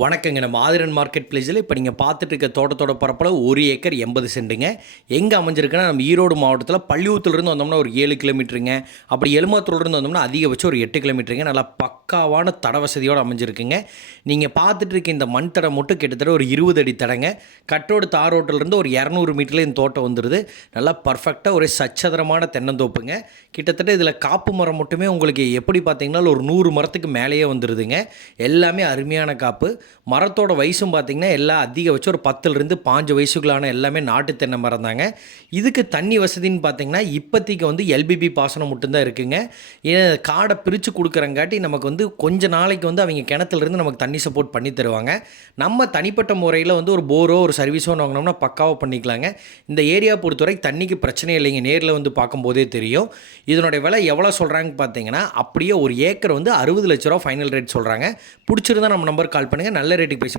வணக்கங்க. நம்ம ஆதிரன் மார்க்கெட் பிளேஸில் இப்போ நீங்கள் பார்த்துட்டு இருக்க தோட்டத்தோட பரப்பளவு 1 ஏக்கர் 80 சென்ட்டுங்க. எங்கே அமைஞ்சிருக்குன்னா நம்ம ஈரோடு மாவட்டத்தில் பள்ளியூத்துலேருந்து வந்தோம்னா ஒரு 7 கிலோமீட்டருங்க. அப்படி எலுமாத்தூர்லேருந்து வந்தோம்னா அதிகபட்சம் ஒரு 8 கிலோமீட்டருங்க. நல்லா பக்காவான தட வசதியோடு அமைஞ்சிருக்குங்க. நீங்கள் பார்த்துட்டு இருக்க இந்த மண் தடை மட்டும் கிட்டத்தட்ட ஒரு 20 அடி தடைங்க. கட்டோடு தார் ரோட்டிலேருந்து ஒரு 200 மீட்டரில் இந்த தோட்டம் வந்துடுது. நல்லா பர்ஃபெக்டாக ஒரு சச்சதரமான தென்னந்தோப்புங்க. கிட்டத்தட்ட இதில் காப்பு மரம் மட்டுமே உங்களுக்கு எப்படி பார்த்தீங்கன்னா ஒரு 100 மரத்துக்கு மேலேயே வந்துடுதுங்க. எல்லாமே அருமையான காப்பு. மரத்தோட வயசும் பார்த்திங்கன்னா எல்லாம் அதிகபட்சம் ஒரு 10லேருந்து 5 வயசுக்குள்ளான எல்லாமே நாட்டு தென்னை மரம் தாங்க. இதுக்கு தண்ணி வசதின்னு பார்த்திங்கன்னா இப்போதைக்கு வந்து எல்பிபி பாசனம் மட்டும்தான் இருக்குங்க. ஏன் காடை பிரித்து கொடுக்குறங்காட்டி நமக்கு வந்து கொஞ்ச நாளைக்கு வந்து அவங்க கிணத்துலேருந்து நமக்கு தண்ணி சப்போர்ட் பண்ணி தருவாங்க. நம்ம தனிப்பட்ட முறையில் வந்து ஒரு போரோ ஒரு சர்வீஸோ வாங்கினோம்னா பக்காவாக பண்ணிக்கலாங்க. இந்த ஏரியா பொறுத்தவரை தண்ணிக்கு பிரச்சனை இல்லைங்க. நேரில் வந்து பார்க்கும்போதே தெரியும். இதனுடைய விலை எவ்வளோ சொல்கிறாங்கன்னு பார்த்தீங்கன்னா அப்படியே ஒரு ஏக்கர் வந்து 60 லட்ச ரூபா ஃபைனல் ரேட் சொல்கிறாங்க. பிடிச்சிருந்தா நம்ம நம்பர் கால் பண்ணுங்கள். நல்ல ரேட்டுக்கு பேசி